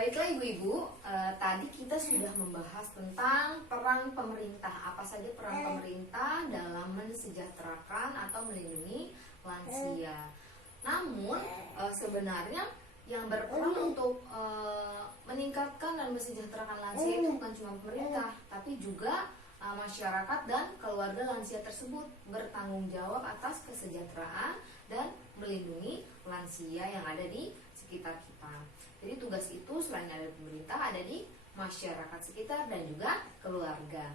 Baiklah ibu-ibu, tadi kita sudah membahas tentang peran pemerintah. Apa saja peran pemerintah dalam mensejahterakan atau melindungi lansia. Namun sebenarnya yang berperan untuk meningkatkan dan mensejahterakan lansia itu bukan cuma pemerintah, tapi juga masyarakat dan keluarga lansia tersebut bertanggung jawab atas kesejahteraan dan melindungi lansia yang ada di sekitar kita. Jadi tugas itu selain ada di pemerintah, ada di masyarakat sekitar dan juga keluarga.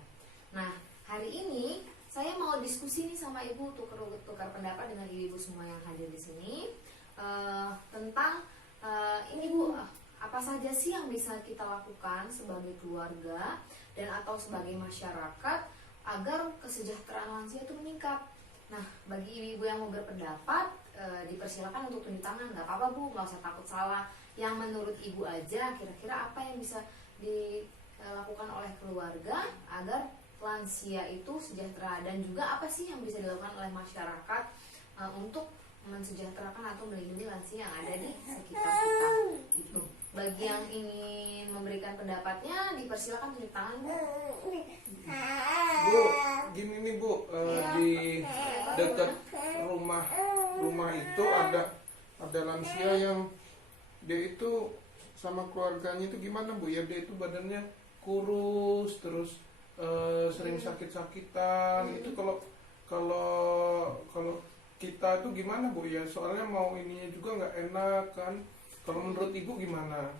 Nah, hari ini saya mau diskusi nih sama ibu, tukar pendapat dengan ibu-ibu semua yang hadir di sini tentang ini bu, apa saja sih yang bisa kita lakukan sebagai keluarga dan atau sebagai masyarakat agar kesejahteraan lansia itu meningkat. Nah, bagi ibu-ibu yang mau berpendapat, dipersilakan untuk tunjuk tangan. Gak apa-apa bu, gak usah takut salah. Yang menurut ibu aja, kira-kira apa yang bisa dilakukan oleh keluarga agar lansia itu sejahtera, dan juga apa sih yang bisa dilakukan oleh masyarakat untuk mensejahterakan atau melindungi lansia yang ada di sekitar kita gitu. Bagi yang ingin memberikan pendapatnya, dipersilakan tunjuk tangan bu. Bu, gini nih bu, di dekat rumah itu ada lansia yang dia itu sama keluarganya itu gimana bu ya, dia itu badannya kurus terus sering sakit-sakitan. Itu kalau kita tuh gimana bu ya, soalnya mau ininya juga nggak enak kan. Kalau menurut ibu gimana?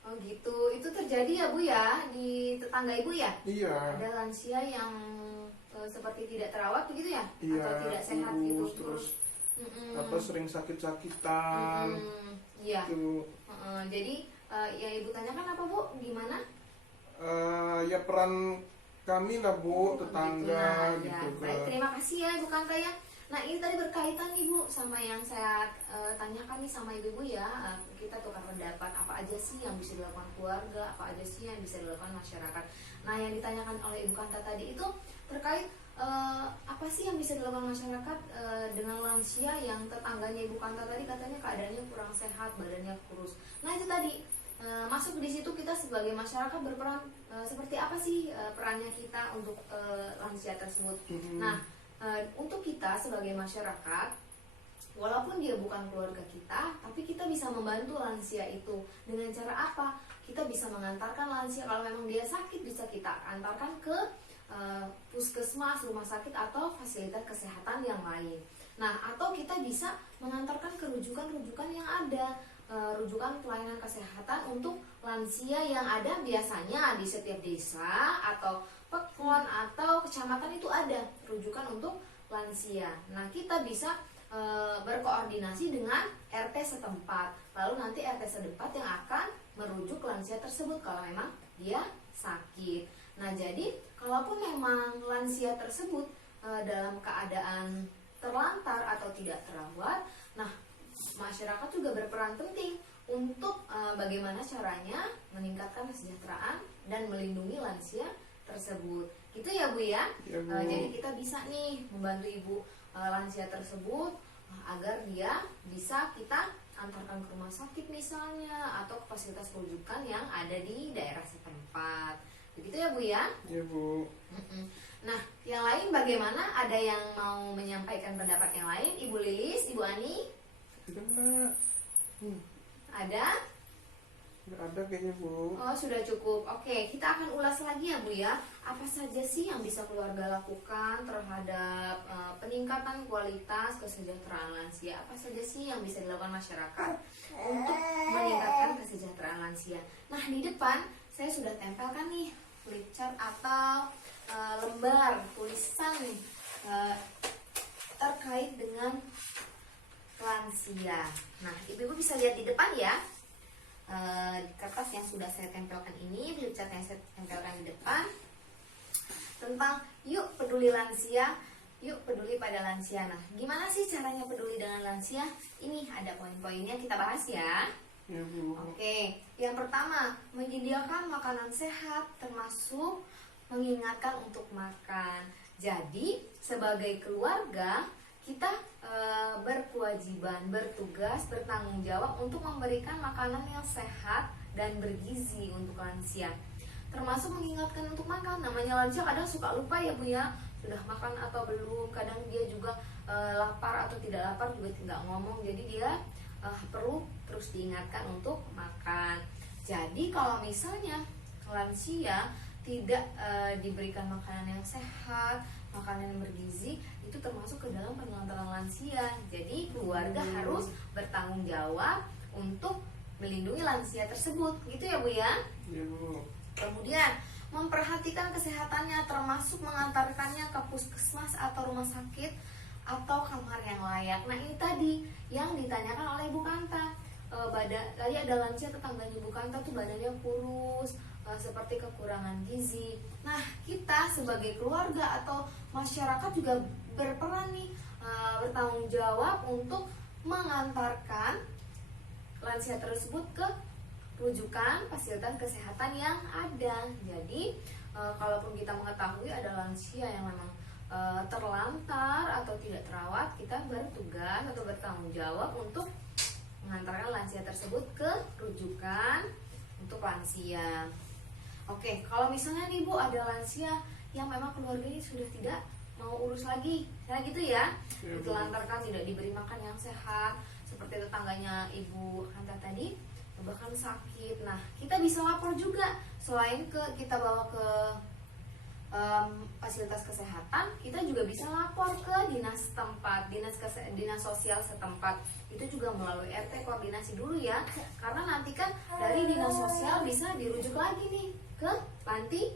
Oh gitu, itu terjadi ya bu ya di tetangga ibu ya? Iya. Ada lansia yang seperti tidak terawat begitu ya? Iya, Atau tidak sehat gitu terus apa sering sakit-sakitan. Iya. Gitu. Jadi yang ibu tanyakan apa bu? Gimana? Ya peran kami lah bu, tetangga gitu. gitu. Baik, terima kasih ya ibu Kanta ya. Nah ini tadi berkaitan nih bu sama yang saya tanyakan nih sama ibu-ibu ya. Kita tukar pendapat, apa aja sih yang bisa dilakukan keluarga, apa aja sih yang bisa dilakukan masyarakat. Nah yang ditanyakan oleh ibu Kanta tadi itu terkait apa sih yang bisa dilakukan masyarakat dengan lansia yang tetangganya ibu Kanta tadi katanya keadaannya kurang sehat, badannya kurus. Nah itu tadi masuk di situ kita sebagai masyarakat berperan seperti apa sih perannya kita untuk lansia tersebut. Nah untuk kita sebagai masyarakat, walaupun dia bukan keluarga kita, tapi kita bisa membantu lansia itu. Dengan cara apa? Kita bisa mengantarkan lansia, kalau memang dia sakit bisa kita antarkan ke puskesmas, rumah sakit atau fasilitas kesehatan yang lain. Nah, atau kita bisa mengantarkan ke rujukan-rujukan yang ada, rujukan pelayanan kesehatan untuk lansia yang ada biasanya di setiap desa atau pekon atau kecamatan itu ada rujukan untuk lansia. Nah, kita bisa berkoordinasi dengan RT setempat. Lalu nanti RT setempat yang akan merujuk lansia tersebut kalau memang dia sakit. Nah, jadi kalaupun memang lansia tersebut dalam keadaan terlantar atau tidak terawat, nah masyarakat juga berperan penting untuk bagaimana caranya meningkatkan kesejahteraan dan melindungi lansia tersebut. Gitu ya bu ya. Ya, Bu. Jadi kita bisa nih membantu ibu lansia tersebut agar dia bisa kita antarkan ke rumah sakit misalnya atau ke fasilitas rujukan yang ada di daerah setempat. Begitu ya bu ya. Ya bu. Nah, yang lain bagaimana? Ada yang mau menyampaikan pendapat yang lain? Ibu Lilis, Ibu Ani? Enggak. Ada? Enggak ada kayaknya bu. Oh, sudah cukup. Oke, kita akan ulas lagi ya Bu ya. Apa saja sih yang bisa keluarga lakukan terhadap peningkatan kualitas kesejahteraan lansia? Apa saja sih yang bisa dilakukan masyarakat untuk meningkatkan kesejahteraan lansia? Nah, di depan saya sudah tempelkan nih flip chart atau lembar tulisan terkait dengan lansia. Nah, ibu-ibu bisa lihat di depan ya. Di kertas yang sudah saya tempelkan ini, flip chart yang saya tempelkan di depan tentang yuk peduli lansia, yuk peduli pada lansia. Nah, gimana sih caranya peduli dengan lansia? Ini ada poin-poinnya, kita bahas ya. Ya bu. Oke, yang pertama, menyediakan makanan sehat termasuk mengingatkan untuk makan. Jadi, sebagai keluarga kita berkewajiban, bertugas, bertanggung jawab untuk memberikan makanan yang sehat dan bergizi untuk lansia. Termasuk mengingatkan untuk makan. Namanya lansia kadang suka lupa ya Bu ya, sudah makan atau belum. Kadang dia juga lapar atau tidak lapar juga tidak ngomong. Jadi dia perlu terus diingatkan untuk makan. Jadi kalau misalnya lansia tidak diberikan makanan yang sehat, makanan yang bergizi, itu termasuk ke dalam penelantaran lansia. Jadi keluarga harus bertanggung jawab untuk melindungi lansia tersebut, gitu ya Bu ya. Iya Bu. Kemudian memperhatikan kesehatannya, termasuk mengantarkannya ke puskesmas atau rumah sakit atau kamar yang layak. Nah ini tadi yang ditanyakan oleh Ibu Kanta. Tadi ada lansia tetangganya Ibu Kanta tuh badannya kurus, seperti kekurangan gizi. Nah kita sebagai keluarga atau masyarakat juga berperan nih, bertanggung jawab untuk mengantarkan lansia tersebut ke rujukan fasilitas kesehatan yang ada. Jadi kalaupun kita mengetahui ada lansia yang memang terlantar atau tidak terawat, kita bertugas atau bertanggung jawab untuk mengantarkan lansia tersebut ke rujukan untuk lansia. Oke, kalau misalnya nih Bu ada lansia yang memang keluarganya sudah tidak mau urus lagi, nah gitu ya, ditelantarkan, tidak diberi makan yang sehat, seperti tetangganya Ibu Kanta tadi, bahkan sakit. Nah kita bisa lapor juga, selain kita bawa ke fasilitas kesehatan, kita juga bisa lapor ke dinas tempat, dinas sosial setempat. Itu juga melalui RT koordinasi dulu ya, karena nanti kan dari dinas sosial bisa dirujuk lagi nih ke panti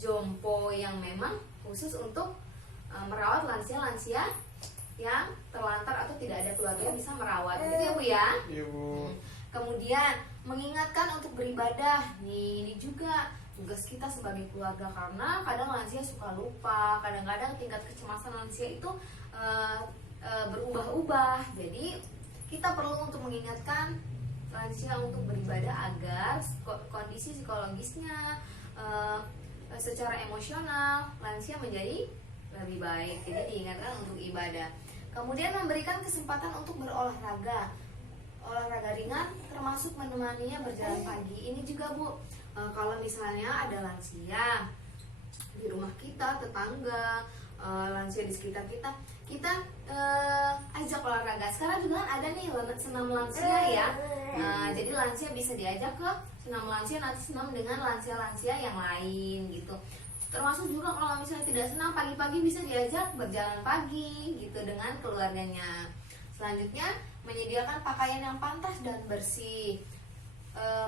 jompo yang memang khusus untuk merawat lansia-lansia yang terlantar atau tidak ada keluarga yang bisa merawat, gitu ya Bu ya. Iya Bu. Kemudian mengingatkan untuk beribadah. Ini juga tugas kita sebagai keluarga, karena kadang lansia suka lupa, kadang-kadang tingkat kecemasan lansia itu berubah-ubah. Jadi kita perlu untuk mengingatkan lansia untuk beribadah agar kondisi psikologisnya, secara emosional lansia menjadi lebih baik. Jadi diingatkan untuk ibadah. Kemudian memberikan kesempatan untuk berolahraga, olahraga ringan, termasuk menemaninya berjalan pagi. Ini juga Bu, kalau misalnya ada lansia di rumah kita, tetangga, lansia di sekitar kita, ajak olahraga. Sekarang juga ada nih senam lansia ya. Jadi lansia bisa diajak ke senam lansia, nanti senam dengan lansia-lansia yang lain gitu. Termasuk juga kalau misalnya tidak senam, pagi-pagi bisa diajak berjalan pagi gitu dengan keluarganya. Selanjutnya menyediakan pakaian yang pantas dan bersih.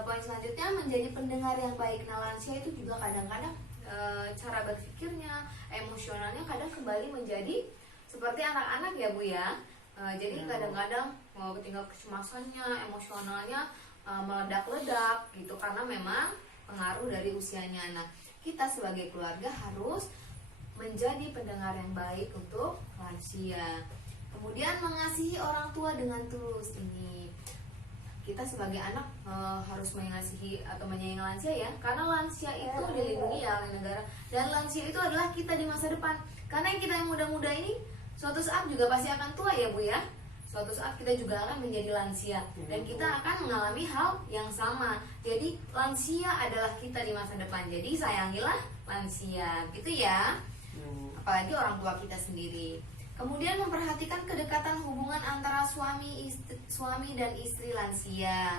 Poin selanjutnya menjadi pendengar yang baik. Nah lansia itu juga kadang-kadang cara berpikirnya, emosionalnya kadang kembali menjadi seperti anak-anak ya Bu ya. Jadi kadang-kadang tingkat kecemasannya, emosionalnya meledak-ledak gitu, karena memang pengaruh dari usianya. Nah kita sebagai keluarga harus menjadi pendengar yang baik untuk lansia. Kemudian mengasihi orang tua dengan tulus. Ini kita sebagai anak harus mengasihi atau menyayangi lansia ya, karena lansia itu dilindungi ya oleh negara, dan lansia itu adalah kita di masa depan. Karena yang kita yang muda-muda ini suatu saat juga pasti akan tua ya Bu ya. Suatu saat kita juga akan menjadi lansia dan kita akan mengalami hal yang sama. Jadi lansia adalah kita di masa depan. Jadi sayangilah lansia, gitu ya. Apalagi orang tua kita sendiri. Kemudian memperhatikan kedekatan hubungan antara suami dan istri lansia.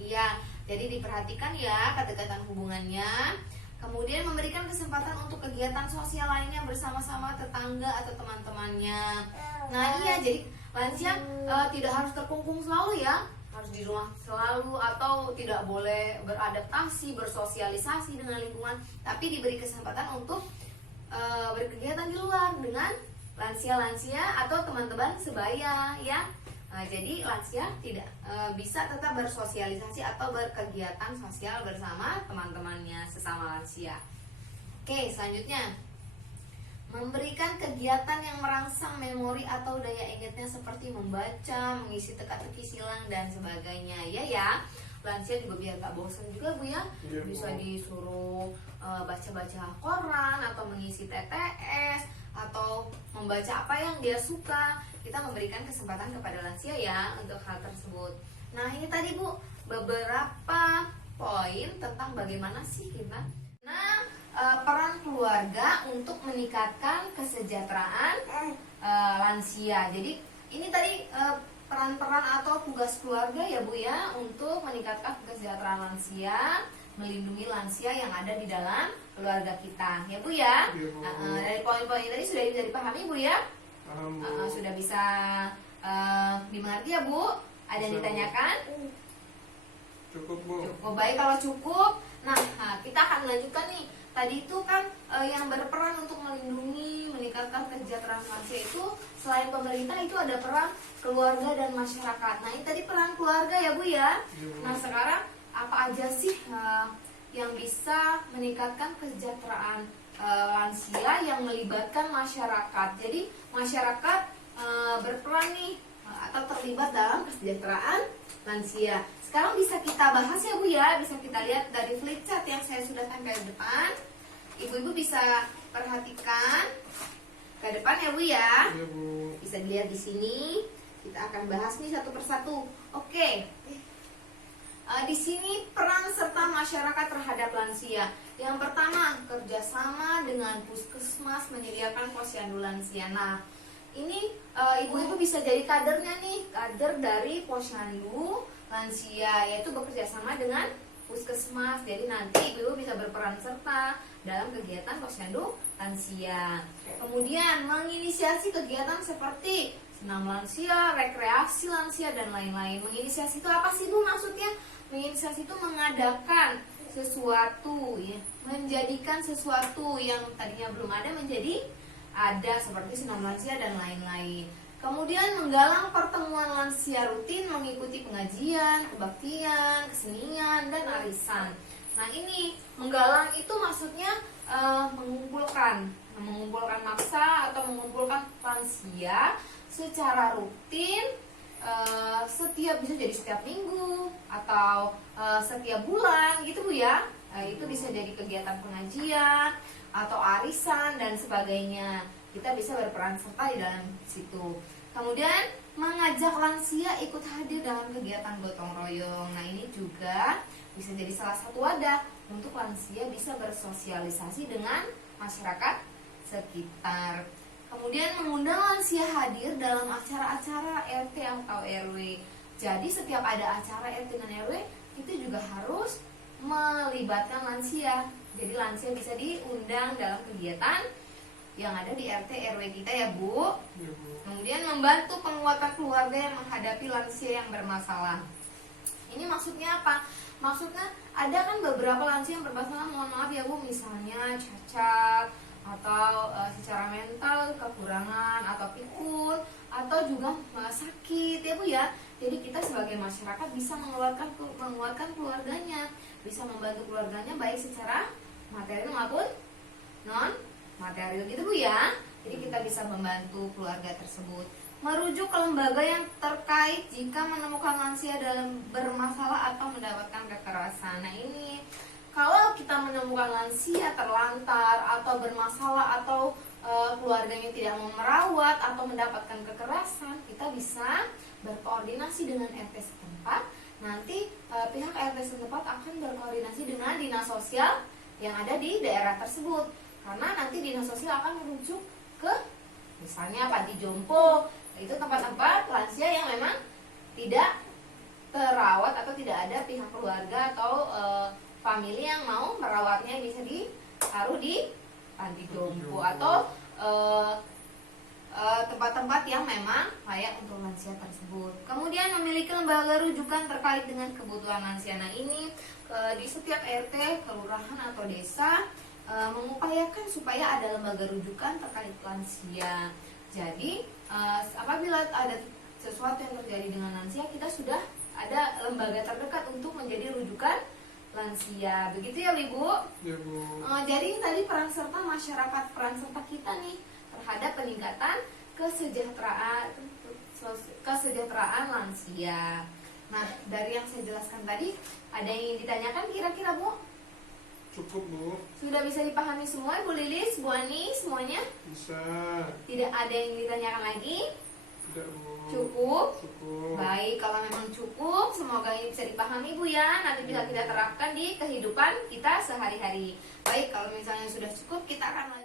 Iya, jadi diperhatikan ya kedekatan hubungannya. Kemudian memberikan kesempatan untuk kegiatan sosial lainnya bersama-sama tetangga atau teman-temannya. Nah iya, jadi lansia tidak harus terkungkung selalu ya, harus di rumah selalu, atau tidak boleh beradaptasi, bersosialisasi dengan lingkungan, tapi diberi kesempatan untuk berkegiatan di luar dengan lansia-lansia atau teman-teman sebaya ya. Jadi lansia tidak bisa tetap bersosialisasi atau berkegiatan sosial bersama teman-temannya sesama lansia. Oke, selanjutnya memberikan kegiatan yang merangsang memori atau daya ingatnya seperti membaca, mengisi teka-teki silang dan sebagainya. Ya, lansia juga biar gak bosan juga Bu ya. Bisa disuruh baca-baca koran atau mengisi TTS atau membaca apa yang dia suka. kita memberikan kesempatan kepada lansia ya untuk hal tersebut. Nah ini tadi Bu beberapa poin tentang bagaimana sih kita peran keluarga untuk meningkatkan kesejahteraan lansia. Jadi ini tadi peran-peran atau tugas keluarga ya Bu ya untuk meningkatkan kesejahteraan lansia, melindungi lansia yang ada di dalam keluarga kita ya Bu ya. Iya, Bu. Dari poin-poin tadi sudah bisa dipahami Bu ya. Paham, Bu. Sudah bisa dimengerti ya Bu. Ada yang Bisa, Bu. ditanyakan? Cukup, Bu. Cukup. Baik kalau cukup. Nah kita akan melanjutkan nih. Tadi itu kan yang berperan untuk melindungi, meningkatkan kesejahteraan lansia itu selain pemerintah itu ada peran keluarga dan masyarakat. Nah ini tadi peran keluarga ya Bu ya. Iya, Bu. Nah sekarang apa aja sih yang bisa meningkatkan kesejahteraan lansia yang melibatkan masyarakat? Jadi masyarakat berperan nih atau terlibat dalam kesejahteraan lansia. Sekarang bisa kita bahas ya Bu ya, bisa kita lihat dari flipchart yang saya sudah tempel di depan. Ibu-ibu bisa perhatikan ke depan ya Bu ya. Iya, Bu. Bisa dilihat di sini. Kita akan bahas nih satu persatu. Oke. Di sini peran serta masyarakat terhadap lansia. Yang pertama, kerjasama dengan puskesmas menyediakan posyandu lansia. Nah, ini ibu-ibu bisa jadi kadernya nih, kader dari posyandu lansia, yaitu bekerja sama dengan puskesmas. Jadi nanti ibu-ibu bisa berperan serta dalam kegiatan posyandu lansia. Kemudian menginisiasi kegiatan seperti senam lansia, rekreasi lansia, dan lain-lain. Menginisiasi itu apa sih Bu maksudnya? Menginisiasi itu mengadakan sesuatu ya, menjadikan sesuatu yang tadinya belum ada menjadi ada, seperti senam lansia dan lain-lain. Kemudian menggalang pertemuan lansia rutin mengikuti pengajian, kebaktian, kesenian, dan arisan. Nah ini menggalang itu maksudnya mengumpulkan massa atau mengumpulkan lansia secara rutin, setiap bisa jadi setiap minggu atau setiap bulan gitu Bu ya. Itu bisa jadi kegiatan pengajian atau arisan dan sebagainya. Kita bisa berperan serta di dalam situ. Kemudian mengajak lansia ikut hadir dalam kegiatan gotong royong. Nah ini juga bisa jadi salah satu wadah untuk lansia bisa bersosialisasi dengan masyarakat sekitar. Kemudian mengundang lansia hadir dalam acara-acara RT atau RW. Jadi setiap ada acara RT dan RW itu juga harus melibatkan lansia. Jadi lansia bisa diundang dalam kegiatan yang ada di RT RW kita ya Bu. Iya, Bu. Kemudian membantu penguatan keluarga yang menghadapi lansia yang bermasalah. Ini maksudnya apa? Maksudnya ada kan beberapa lansia yang bermasalah, mohon maaf ya Bu, misalnya cacat atau secara mental kekurangan atau pikun atau juga sakit ya Bu ya. Jadi kita sebagai masyarakat bisa menguatkan keluarganya, bisa membantu keluarganya baik secara material maupun non material gitu Bu ya. Jadi kita bisa membantu keluarga tersebut. Merujuk ke lembaga yang terkait jika menemukan lansia dalam bermasalah atau mendapatkan kekerasan. Nah ini kalau kita menemukan lansia terlantar atau bermasalah atau keluarganya tidak mau merawat atau mendapatkan kekerasan, kita bisa berkoordinasi dengan RT setempat. Nanti pihak RT setempat akan berkoordinasi dengan dinas sosial yang ada di daerah tersebut. Karena nanti dinas sosial akan merujuk ke misalnya panti jompo, itu tempat-tempat lansia yang memang tidak terawat atau tidak ada pihak keluarga atau famili yang mau merawatnya, bisa ditaruh di panti jompo atau tempat-tempat yang memang layak untuk lansia tersebut. Kemudian memiliki lembaga rujukan terkait dengan kebutuhan lansia. Nah ini di setiap RT, kelurahan atau desa mengupayakan supaya ada lembaga rujukan terkait lansia. Jadi apabila ada sesuatu yang terjadi dengan lansia, kita sudah ada lembaga terdekat untuk menjadi rujukan lansia. Begitu ya Ibu? Ya, Bu. Jadi tadi peran serta masyarakat, peran serta kita nih terhadap peningkatan kesejahteraan lansia. Nah dari yang saya jelaskan tadi, ada yang ingin ditanyakan kira-kira Bu? Cukup, Bu. Sudah bisa dipahami semua Bu Lilis, Bu Ani, semuanya? Bisa. Tidak ada yang ditanyakan lagi? Tidak, Bu. Cukup? Cukup. Baik, kalau memang cukup, semoga ini bisa dipahami Bu ya. Nanti bisa kita terapkan di kehidupan kita sehari-hari. Baik, kalau misalnya sudah cukup, kita akan